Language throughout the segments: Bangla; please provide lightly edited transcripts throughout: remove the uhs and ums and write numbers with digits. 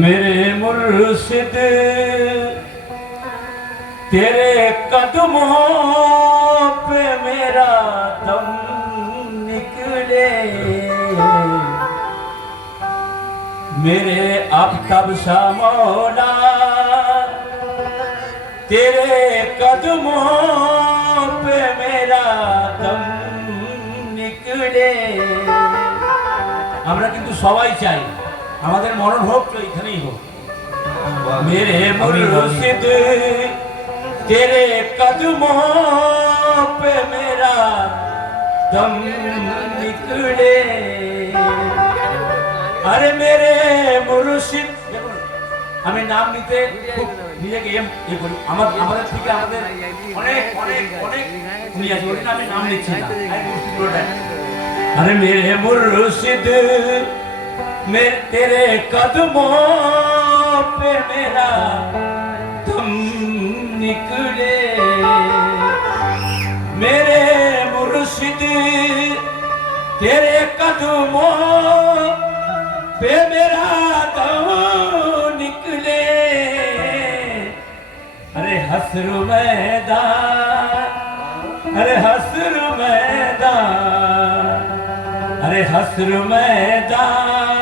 मेरे मुर्शिद तेरे कदमों पे मेरा दम निकले, मेरे आफ़ताब सा मौला तेरे कदमों पे मेरा दम निकले। আমরা কিন্তু সবাই চাই আমাদের মরণ হোক তো এখানেই হোক। मेरे मुर्शिद तेरे कदमों पे मेरा दम निकले, अरे मेरे मुर्शिद। দেখুন আমি নাম নিতে খুব নিজেকে করি, আমাদের থেকে আমাদের অনেক অনেক অনেক উনি আছে, ওই আমি নাম নিচ্ছি না। अरे मेरे मुर्शिद मेरे तेरे कदमों पे मेरा दम निकले, मेरे मुर्शिद तेरे कदमों पे मेरा दम निकले। अरे हस्र मैदान, अरे हस्र मैदान, अरे हस्र मैदान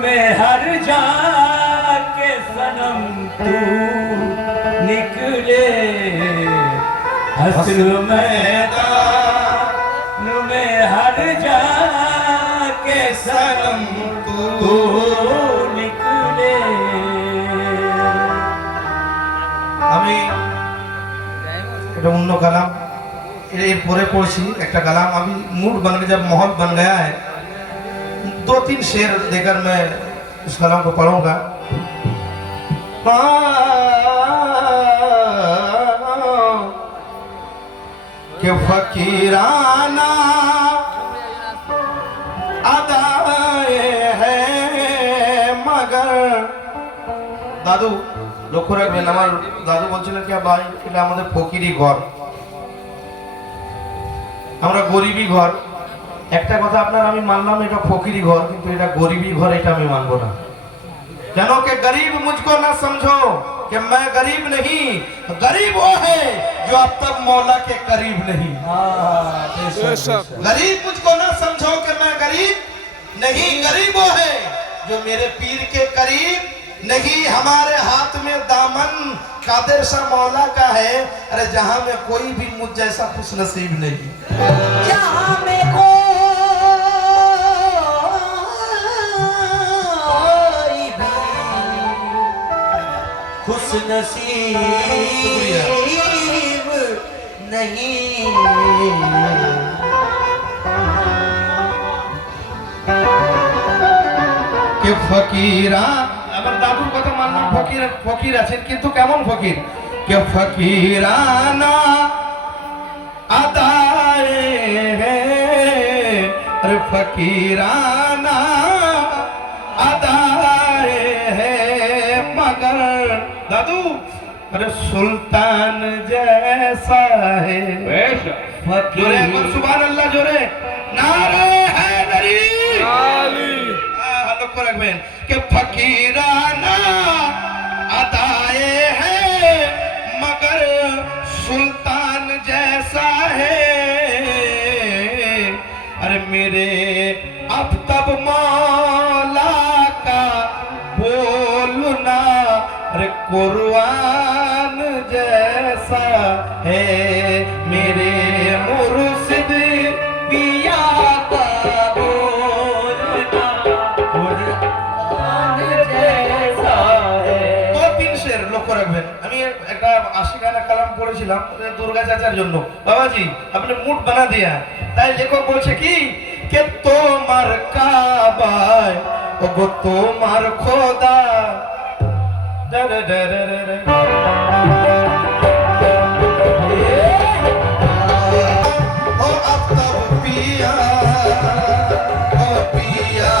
में हर जा के सनम तू निकले, हस्र मैदान में हर जा के सनम तू निकले। আমি এটা অন্য কালাম এরপরে পড়ছি একটা কালাम अभी मूड बन गया, जब माहौल बन गया है 2-3 शेर देकर मैं इस कलाम को पढ़ूंगा। कि फकीराना अदाए है मगर दादू লক্ষ্য রাখবেন, আমার দাদু বলছিলেন কি ভাই এটা আমাদের ফকিরি ঘর, আমরা গরিবী ঘর। একটা কথা আপনার আমি মানলাম এটা ফকিরি ঘর, কিন্তু এটা গরিবী ঘর এটা আমি মানবো না। কেন कि गरीब मुझको ना समझो कि मैं गरीब नहीं, गरीब वो है जो अब तक मौला के करीब नहीं। गरीब मुझको ना समझो कि मैं गरीब नहीं, गरीब वो है जो मेरे पीर के करीब नहीं। हमारे हाथ में दामन कादिर शाह मौला का है, अरे जहां में कोई भी मुझ जैसा खुश नसीब नहीं, जहां में कोई भी खुश नसीब नहीं। कि फकीरा আমার দাদুর কথা মানলাম, ফকির ফকির আছেন কিন্তু কেমন ফকির? कि फकीराना अदाए है, अरे फकीराना अदाए है मगर दादू अरे सुल्तान जैसा है फकीर। सुभान अल्लाह जोरे नारे हैदरी लक्ष्य रखबें कि फकीराना अदाए है मगर सुल्तान जैसा है। अरे मेरे आफ़ताब मौला का बोलना अरे कुरान जैसा है, मेरे मुर्शिद पिया का बोलना कुरान जैसा है। 2-3 शेर লক্ষ্য রাখবেন। আমি একটা আশিকানা কালাম পড়েছিলাম দুর্গা চাচার জন্য। বাবাজি আপনি মুড বানা দিয়া, তাই লেখক বলছে কি কে তোমার কাবায় ওগো তোমার খোদা डरे डरे डरे ओ आफ़ताब पिया ओ पिया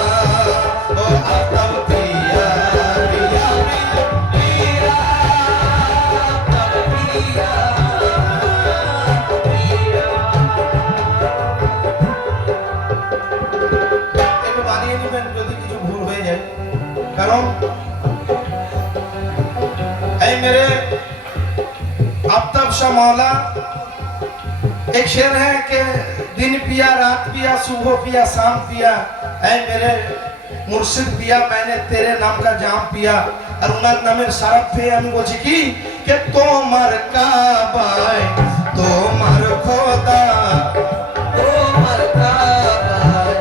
ओ आफ़ताब पिया पिया पिया কারণ ऐ मेरे आफ्ताब शाह मौला एक शेर है कि दिन पिया रात पिया सुबह पिया शाम पिया ऐ मेरे मुर्शिद पिया मैंने तेरे नाम का जाम पिया और उनार नामेर शराब पे আমি বলছি কি कि তোমার কাবায় তোমার খোদা তোমার কাবায়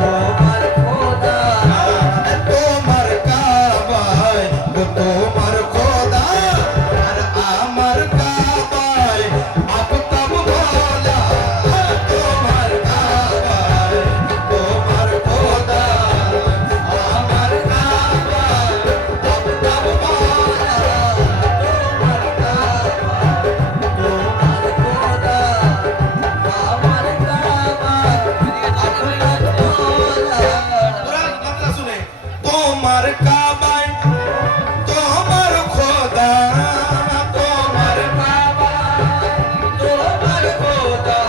তোমার খোদা তোমার কাবায় তোমার খোদা আর আমার কাবায় আফতাব মওলা তোমার কাবায় তোমার খোদা আমার কাবায় আফতাব মওলা তোমার কাবায় তোমার খোদা আমার কাবায় আপনার খোদা पूरा मतलब सुने তোমার কাবায় তোমার খোদা তোমার তোমার খোদা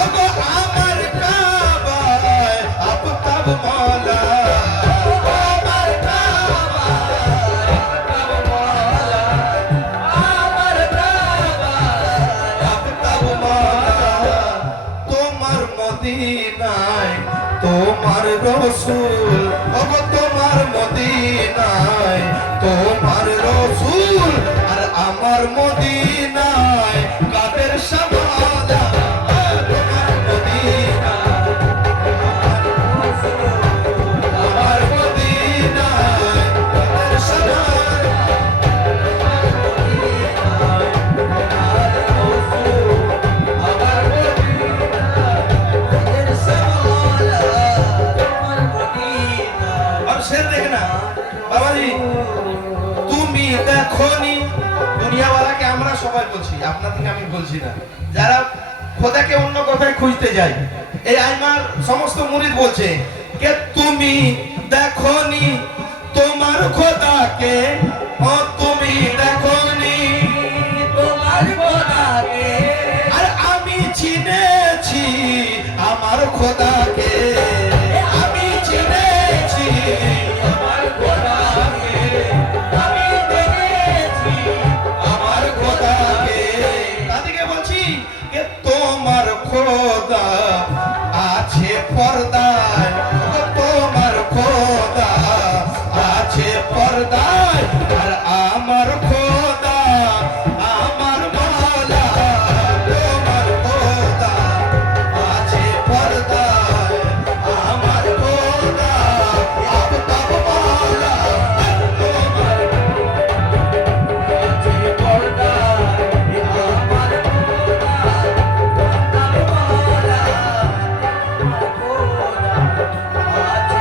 আগো আমার কাবায় আফতাব মওলা তোমার কাবায় আমার কাবায় আফতাব মওলা তোমার মদিনায় তোমার রসূল ওগো তোমার মদিনায় তোমার রসূল আর আমার মদিনায় কাদের শামালা তোমার মদিনায় আমার মদিনায় কাদের শামালা और शेर देखना बाबा जी তুমি দেখোনি দুনিয়াওয়ালাকে আমরা সবাই বলছি আপনাদেরকে আমি বলছি না যারা খোদাকে অন্য কথায় খুঁজতে যায় এই আইমার সমস্ত মুরিদ বলছে কে তুমি দেখোনি তোমার খোদাকে ও তুমি দেখোনি তোমার খোদাকে আর আমি চিনেছি আমার খোদাকে আমি চিনেছি আমার খোদাকে আমি দেখেছি আমার খোদাকে তাদেরকে বলছি যে তোমার খোদা আছে পর্দায় ও তোমার খোদা আছে পর্দায় আর আমার খোদা আমার মাওলা তোমার খোদা আছে পর্দায় আমার খোদা আফতাব মাওলা তোমার আছে পর্দায় আমার খোদা আপনার মাওলা আমার খোদা আছে পর্দায়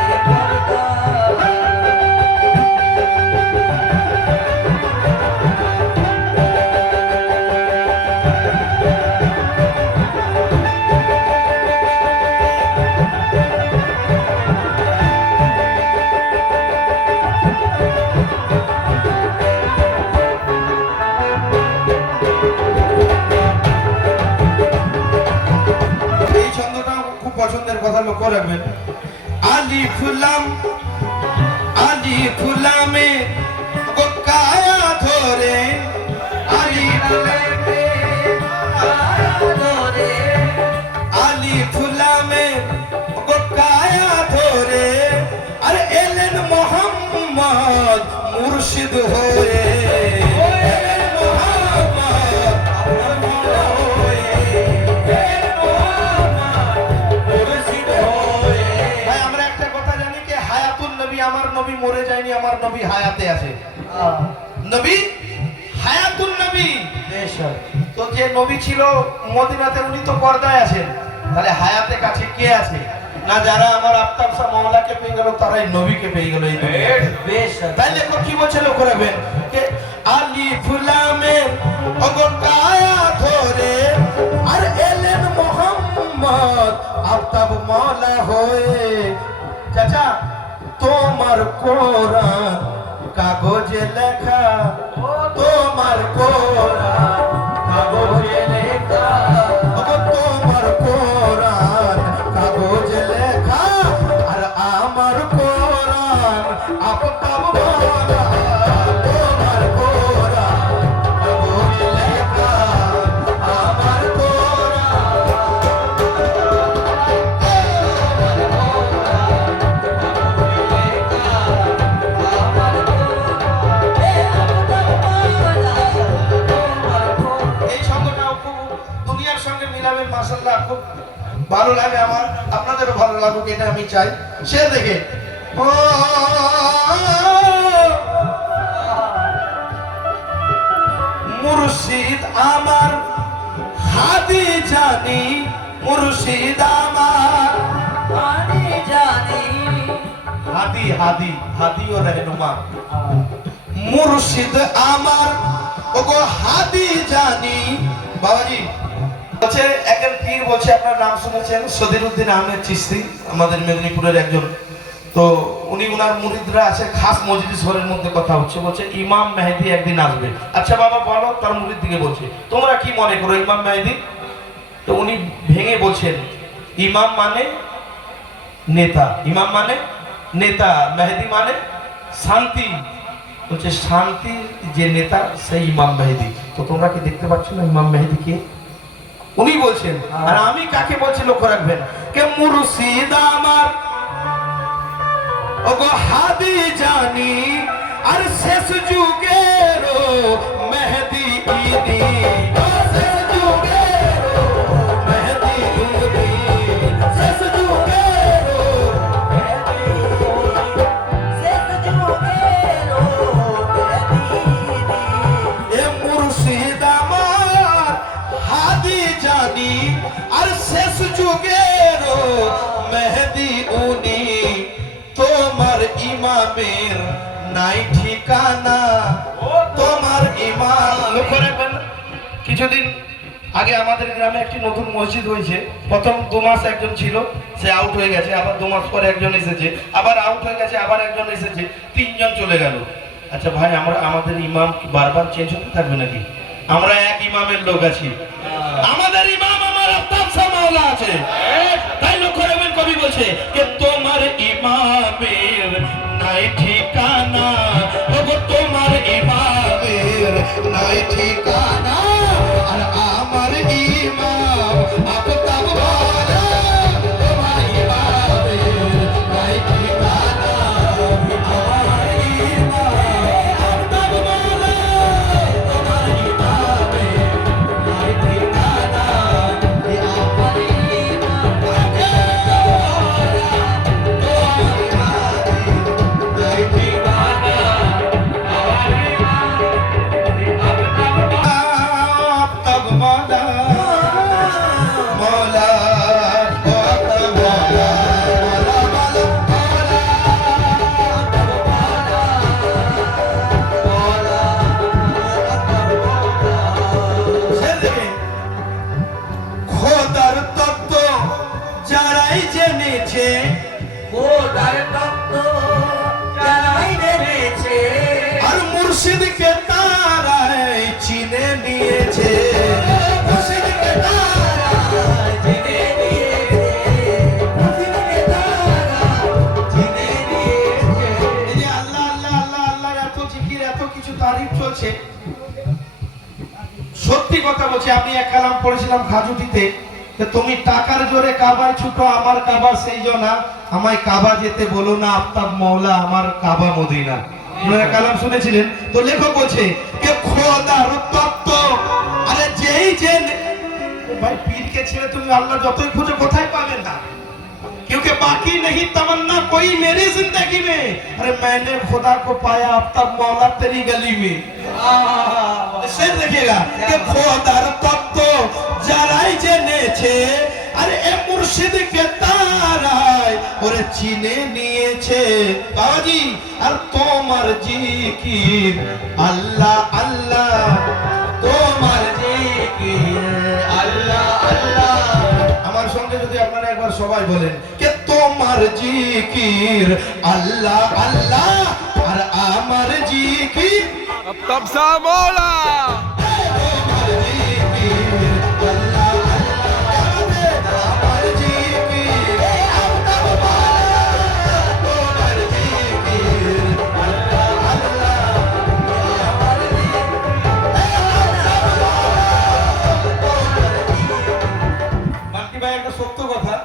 এই ছন্দটা খুব পছন্দের কথা লক্ষ্য রাখবেন আলি ফুলামে কায়া ধরে আলি ফুলামে আলি ফুলামে কায়া ধরে আর এলেন মোহাম্মদ মুর্শিদ হয়ে এলেন মোহাম্মদ ভাই আমরা একটা কথা জানি কি হায়াতুন নবী আমার নবী মরে যায়নি আমার নবী হায়াতে আছে নবী হায়াতুন নবী তো যে নবী ছিল মদিনাতে উনি তো পর্দায় আছেন তাহলে হায়াতে কাছে কে আছে না যারা আমার আফতাব শাহ মাওলাকে পেয়ে গেল তারাই নবীকে পেয়ে গেল এই দুনিয়াতে বেশ তাই লেখক কি বলছে লক্ষ্য রাখবেন যে আলি ফুলামে কায়া ধরে আর এলেন মোহাম্মদ আফতাব মাওলা হয়ে চাচা তোমার কোরআন কাগজে লেখা তোমার কোরআন কাগজে লেখা তোমার কোরআন কাগজে লেখা আর আমার কোরআন আফতাব ভালো লাগুক, এটা আমি চাই। সে দেখে ও মুর্শিদ আমার হাদি জানি, মুর্শিদ আমার আমি জানি হাদি হাদি হাদি ও রহনুমা, মুর্শিদ আমার ওগো হাদি জানি। বাবাজি বলছে, একজন পীর বলছে, আপনার নাম শুনেছেন, সদিরুদ্দিন আহমেদ চিশতি, আমাদের মেদিনীপুরের একজন। তো উনি ওনার মুরিদরা আছে, খাস মজলিস হলের মধ্যে কথা হচ্ছে, বলছে ইমাম মেহেদি একদিন আসবে। আচ্ছা বাবা বলো, তার মুরিদ দিকে বলছে, তোমরা কি মনে করো ইমাম মেহেদি? তো উনি ভেঙে বলছেন, ইমাম মানে নেতা, ইমাম মানে নেতা, মেহেদি মানে শান্তি। বলছে শান্তির যে নেতা সেই ইমাম মেহেদি। তো তোমরা কি দেখতে পাচ্ছ না ইমাম মেহেদি কে? উনি বলছেন। আর আমি কাকে বলছি লক্ষ্য রাখবেন, কে মুর্শিদ আমার ওগো হাদি জানি, আর শেষ যুগের মেহেদি ইনি, শেষ যুগের মেহেদি ইনি, শেষ যুগের শেষ যুগের এ মুর্শিদ আমার হাদি জানি, আর শেষ যুগের মেহেদি উনি, তোমার ইমামের নাই ঠিকানা, তোমার ইমাম। লক্ষ্য রাখবেন, কিছুদিন আগে আমাদের গ্রামে একটি নতুন মসজিদ হয়েছে। প্রথম 2 মাস একজন ছিল, সে আউট হয়ে গেছে, আবার 2 মাস পরে একজন এসেছে, আবার আউট হয়ে গেছে, আবার একজন এসেছে, 3 জন চলে গেল। আচ্ছা ভাই, আমাদের ইমাম কি বারবার চেঞ্জ হতে থাকবে নাকি? আমরা এক ইমামের লোক আছি, আমাদের ইমাম আমার আফতাব শাহ মাওলা আছে। তাই লক্ষ্য রাখবেন, কবি বলছে যে তোমার ইমামের নাই ঠিকানা, ওগো তোমার ইমামের নাই ঠিকানা, আর আমার ইমাম আফতাব মাওলা, তোমার ইমামের নাই ঠিকানা, আমার ইমাম আফতাব মাওলা, তোমার ইমামের নাই ঠিকানা, আমার আফতাব মাওলা, মাওলা আফতাব মাওলা, মাওলা খোদার তত্ত্ব যারাই জেনেছে, খোদার তত্ত্ব যারাই জেনেছে, আর মুর্শিদকে তারাই চিনে নিয়েছে, মুর্শিদকে তারাই চিনে নিয়েছে, মুর্শিদকে তারা চিনে নিয়েছে। এই যে আল্লাহ আল্লাহ আল্লাহ আল্লাহ এত জিকির, এত কিছু তারিফ চলছে। সত্যি কথা বলছি, আমি এক কালাম পড়েছিলাম খাজুটিতে, যে তুমি টাকার জোরে কাবায় ছুটো, আমার কাবা সেই জনা, আমায় কাবা যেতে বলো না, আফতাব মাওলা আমার কাবা মদিনা। আপনারা কালাম শুনেছিলেন তো? লেখক বলছে যে খোদার তত্ত্ব, আরে যেই যে ভাই পীরকে ছেড়ে তুমি আল্লাহ যতই খুঁজে কোথায় পাবেন না, क्योंकि बाकी नहीं तमन्ना कोई मेरी जिंदगी में, अरे मैंने खुदा को पाया आफ्ताब मौला तेरी गली में। इसे देखिएगा कि খোদার তত্ত্ব যারাই জেনেছে, আরে এ মুর্শিদকে তারাই ওরে চিনে নিয়েছে বাবাজি। আর তোমার জিকির আল্লাহ আল্লাহ, তোমার জিকির আল্লাহ আল্লাহ। আমার সঙ্গে যদি আপনারা একবার সবাই বলেন যে তোমার জিকির আল্লাহ আল্লাহ, আর আমার জিকির আফতাব শাহ মাওলা। তোমার জিকির আল্লাহ আল্লাহ, আমার জিকির আফতাব মাওলা, তোমার জিকির আল্লাহ আল্লাহ, আমার জিকির আফতাব মাওলা। বাকি ভাই একটা সত্য কথা,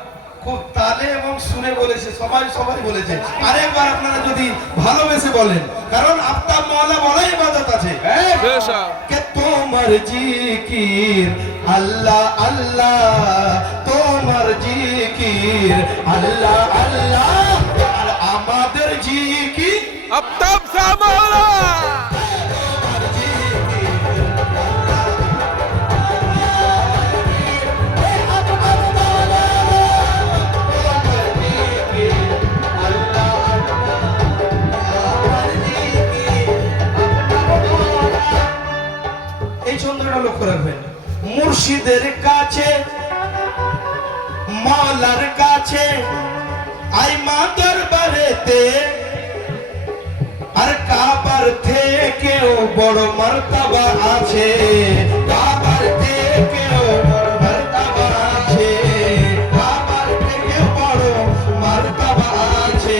খুব তালে এবং সুরে বলেছে, সবাই সবাই বলেছে। আরেকবার আপনারা যদি ভালোবেসে বলেন, কারণ আফতাব মাওলা বলাই ইবাদত আছে, কে তোমার জিকির আল্লাহ আল্লাহ, তোমার তোমার জিকির আল্লাহ আল্লাহ আর আমাদের জিকির अब तब सा मौला তোমার জিকির এই চন্দ্রটা লক্ষ্য রাখবেন মুর্শিদের কাছে মাওলার কাছে আই মা দরবারেতে আর কাবার থেকেও বড় মার্তবা আছে কাবার থেকেও বড় মার্তবা আছে কাবার থেকেও বড় মার্তবা আছে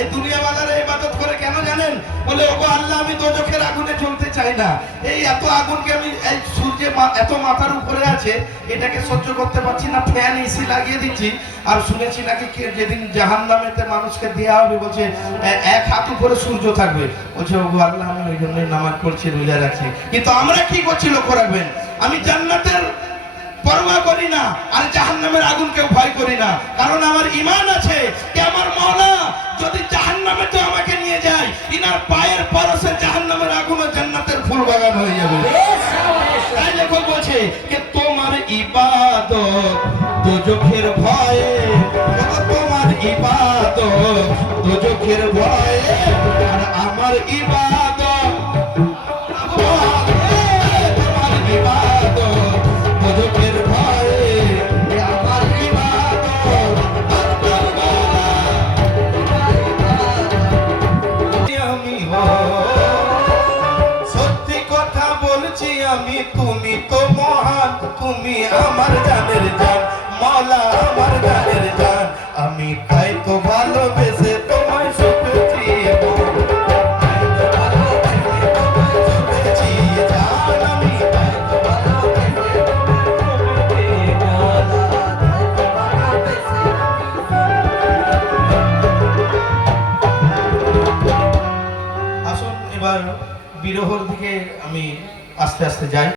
এই দুনিয়াওয়ালারা ইবাদত করে কেন জানেন বলে ওগো আল্লাহ আমি দোজখের আগুনে জ্বলতে চাই না এই এত আগুনকে আমি এই সূর্যে এত মাথার উপরে আছে এটাকে সহ্য করতে পারছি না ফ্যান এসি লাগিয়ে দিচ্ছি আর শুনেছি নাকি যেদিন জাহান্নামেতে মানুষকে দেওয়া হবে বলছে এক হাত উপরে সূর্য থাকবে বলছে ওগো আল্লাহ আমি ওই জন্যই নামাজ পড়ছি রোজা রাখছি কিন্তু আমরা কি করছি লক্ষ্য রাখবেন আমি জান্নাতের পরোয়া করি না আর জাহান্নামের আগুনকেও ভয় করি না কারণ আমার ঈমান আছে যে আমার মাওলা যদি জাহান্নামে তো আমাকে নিয়ে যায় ইনার পায়ের পরশে জাহান্নামের আগুন ও জান্নাতের ফুল বাগান হয়ে যাবে তাই লেখক বলছে যে তোমার ইবাদত দোজখের ভয়ে তোমার ইবাদত দোজখের ভয়ে আর আমার ইবাদত তোমার ইবাদত দোজখের ভয়ে আমার ইবাদত আমি সত্যি কথা বলছি আমি তুমি তো মহান তুমি আমার জানের জান মাওলা আমার জানের জান আমি তাই তো ভালোবেসে তোমায় সপেছি আমি তাই তো ভালোবেসে আসুন এবার বিরহর দিকে আমি আস্তে আস্তে যাই।